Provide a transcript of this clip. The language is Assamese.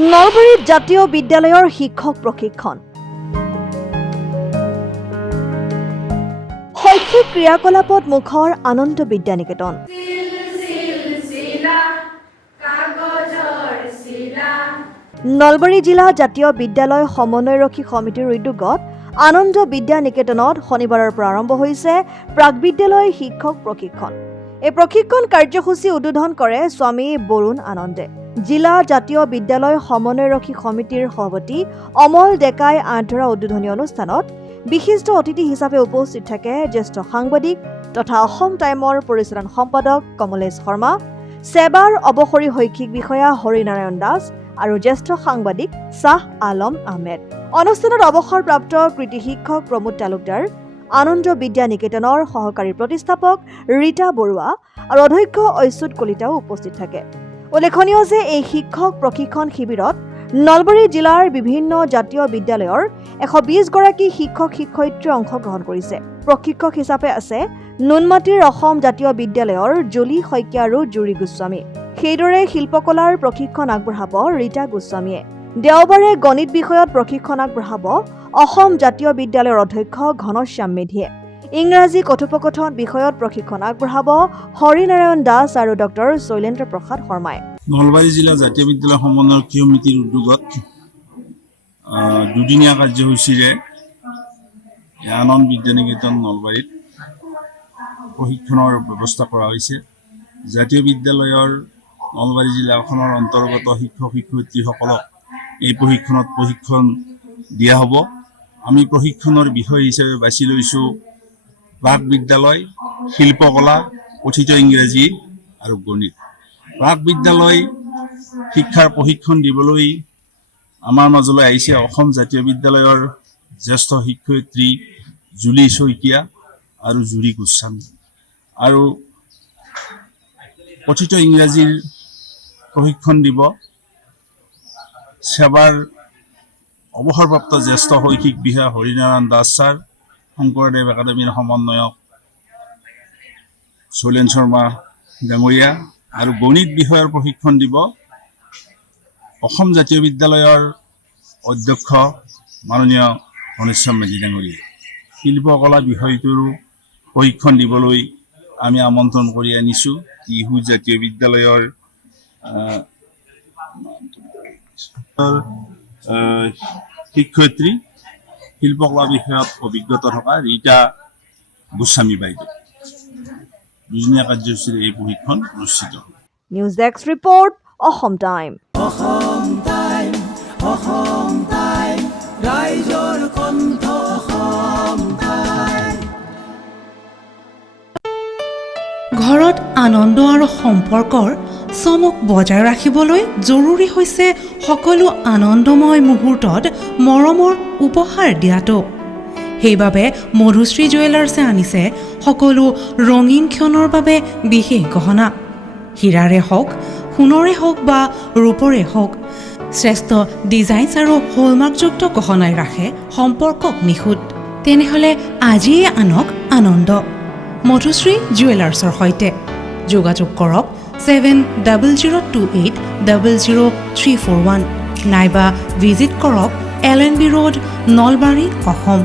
নলবাৰীত জাতীয় বিদ্যালয়ৰ শিক্ষক প্ৰশিক্ষণ শৈক্ষিক ক্ৰিয়াকলাপত মুখৰ আনন্দ বিদ্যা নিকেতন নলবাৰী জিলা জাতীয় বিদ্যালয় সমন্বয়ৰক্ষী সমিতিৰ উদ্যোগত আনন্দ বিদ্যা নিকেতনত শনিবাৰৰ পৰা আৰম্ভ হৈছে প্ৰাক বিদ্যালয় শিক্ষক প্ৰশিক্ষণ। এই প্ৰশিক্ষণ কাৰ্যসূচী উদ্বোধন কৰে স্বামী বৰুণ আনন্দে। জিলা জাতীয় বিদ্যালয় সমন্বয়ৰক্ষী সমিতিৰ সভাপতি অমল ডেকাই আঁতৰা উদ্বোধনী অনুষ্ঠানত বিশিষ্ট অতিথি হিচাপে উপস্থিত থাকে জ্যেষ্ঠ সাংবাদিক তথা অসম টাইমৰ পৰিচালন সম্পাদক কমলেশ শৰ্মা, সেবাৰ অৱসৰী শৈক্ষিক বিষয়া হৰিনাৰায়ণ দাস আৰু জ্যেষ্ঠ সাংবাদিক শ্বাহ আলম আহমেদ। অনুষ্ঠানত অৱসৰপ্ৰাপ্ত কৃতি শিক্ষক প্ৰমোদ তালুকদাৰ, আনন্দ বিদ্যা নিকেতনৰ সহকাৰী প্ৰতিষ্ঠাপক ৰীতা বৰুৱা আৰু অধ্যক্ষ ঐচ্যুত কলিতাও উপস্থিত থাকে। উল্লেখনীয় যে এই শিক্ষক প্ৰশিক্ষণ শিবিৰত নলবাৰী জিলাৰ বিভিন্ন জাতীয় বিদ্যালয়ৰ 120 গৰাকী শিক্ষক শিক্ষয়িত্ৰীয়ে অংশগ্ৰহণ কৰিছে। প্ৰশিক্ষক হিচাপে আছে নুনমাটিৰ অসম জাতীয় বিদ্যালয়ৰ জলি শইকীয়া আৰু জুৰি গোস্বামী। সেইদৰে শিল্পকলাৰ প্ৰশিক্ষণ আগবঢ়াব ৰীতা গোস্বামীয়ে। দেওবাৰে গণিত বিষয়ত প্ৰশিক্ষণ আগবঢ়াব অসম জাতীয় বিদ্যালয়ৰ অধ্যক্ষ ঘনশ্যাম মেধিয়ে। ইংৰাজী কথোপকথন বিষয়ত প্ৰশিক্ষণ আগবঢ়াব হৰিনাৰায়ণ দাস আৰু ডক্টৰ শৈলেন্দ্ৰ প্ৰসাদ শৰ্মাই। নলবাৰী জিলা জাতীয় বিদ্যালয় সমন্বয়ৰক্ষী সমিতিৰ উদ্যোগত দুদিনীয়া কাৰ্যসূচীৰে আনন্দ বিদ্যা নিকেতন নলবাৰীত প্ৰশিক্ষণৰ ব্যৱস্থা কৰা হৈছে। জাতীয় বিদ্যালয়ৰ নলবাৰী জিলাখনৰ অন্তৰ্গত শিক্ষক শিক্ষয়িত্ৰীসকলক এই প্ৰশিক্ষণ দিয়া হ'ব। আমি প্ৰশিক্ষণৰ বিষয় হিচাপে বাছি লৈছোঁ প্ৰাক বিদ্যালয়, শিল্পকলা, কথিত ইংৰাজী আৰু গণিত। প্ৰাক বিদ্যালয় শিক্ষাৰ প্ৰশিক্ষণ দিবলৈ আমাৰ মাজলৈ আহিছে অসম জাতীয় বিদ্যালয়ৰ জ্যেষ্ঠ শিক্ষয়িত্ৰী জুলি শইকীয়া আৰু জুৰি গোস্বামী, আৰু কথিত ইংৰাজীৰ প্ৰশিক্ষণ দিব সেবাৰ অৱসৰপ্ৰাপ্ত জ্যেষ্ঠ শৈক্ষিক বিষয়া হৰিনাৰায়ণ দাস ছাৰ, শংকৰদেৱ একাডেমীৰ সমন্বয়ক শৈলেন শৰ্মা ডাঙৰীয়া, আৰু গণিত বিষয়ৰ প্ৰশিক্ষণ দিব অসম জাতীয় বিদ্যালয়ৰ অধ্যক্ষ মাননীয় ঘনশ্যাম মেধি ডাঙৰীয়া। শিল্পকলা বিষয়টোৰো প্ৰশিক্ষণ দিবলৈ আমি আমন্ত্ৰণ কৰি আনিছোঁ টিহু জাতীয় বিদ্যালয়ৰ শিক্ষয়িত্ৰী, শিল্পকলা বিষয়ত অভিজ্ঞতা থকা ৰীতা গোস্বামী বাইদেউ। দুদিনীয়া কাৰ্যসূচীৰে এই প্ৰশিক্ষণ অনুষ্ঠিত হ'ব। News desk report, Assam time. ৰাইজৰ কণ্ঠ ঘৰত আনন্দ আৰু সম্পৰ্কৰ চমক বজাই ৰাখিবলৈ জৰুৰী হৈছে সকলো আনন্দময় মুহূৰ্তত মৰমৰ উপহাৰ দিয়াটো। সেইবাবে মধুশ্ৰী জুৱেলাৰ্ছে আনিছে সকলো ৰঙীন ক্ষণৰ বাবে বিশেষ গহনা। হীৰাৰে হওক, সোণৰে হওক বা ৰূপৰে হওক, শ্ৰেষ্ঠ ডিজাইনছ আৰু হলমাৰ্কযুক্ত গহনাই ৰাখে সম্পৰ্কক নিখুঁত। তেনেহ'লে আজিয়ে আনক আনন্দ মধুশ্ৰী জুৱেলাৰ্ছৰ সৈতে। যোগাযোগ কৰক 7002800341 নাইবা ভিজিট কৰক LNB ৰোড, নলবাৰী, অসম।